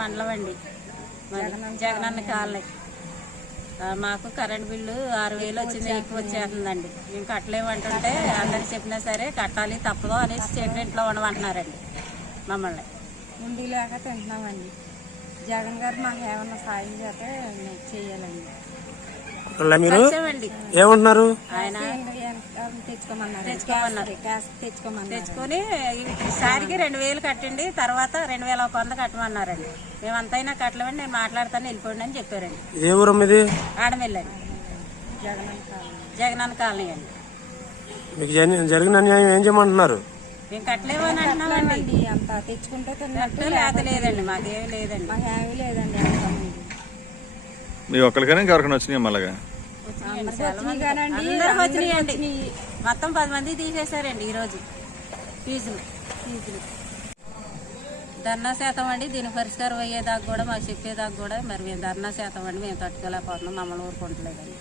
మండలం అండి జగనన్న కాలనీ. మాకు కరెంట్ బిల్లు ఆరు వేలు వచ్చింది ఎక్కువ వచ్చేస్తుందండి. మేము కట్టలేమంటుంటే అందరికి చెప్పినా సరే కట్టాలి తప్పదు అనేసి స్టేట్మెంట్లో ఉండమంటున్నారండి మమ్మల్ని. లేక తింటున్నామండి. జగన్ గారు మాకు ఏమన్నా సాయం చేస్తే చేయాలండి. ఏమంటున్నారు? ఆయన తెచ్చుకోమన్నారు. తెచ్చుకోమన్నారు. గ్యాస్ తెచ్చుకోమన్నారు. తెచ్చుకొని ఈసారికి రెండు వేలు కట్టండి తర్వాత రెండు వేల ఒక వంద కట్టమన్నారండి. మేము అంతైనా కట్టలేమండి నేను మాట్లాడతాను వెళ్ళిపోండి అని చెప్పారండి. ఏ ఊరమ్మ ఇది ఆడమెల్లండి. జగనన్న కాలనీ. అండి. మీకు జరి- జరిగిన అన్యాయం ఏం చేయమంటున్నారు? మేము కట్టలేమని అంటున్నామండి అంత తెచ్చుకుంటే లేత లేదండి మాకేమీ లేదండి. మాకు ఏమీ లేదండి మీ ఒక్కరికైనా ఇంకెవరికైనా వచ్చినాయి మళ్ళగా వచ్చినాయి మంది. కానండి, అందరికి వచ్చినాయండి. వచ్చినాయి. మొత్తం పది మంది తీసేశారండి ఈరోజు. ఫీజులు. ఫీజులు. ధర్నా శాతం అండి దీని పరిష్కారం అయ్యేదాకా కూడా మాకు చెప్పేదాకా కూడా మరి మేము ధర్నా శాతం అండి మేము తట్టుకోలేకపోతున్నాం మమ్మల్ని ఊరుకుంటలేదండి.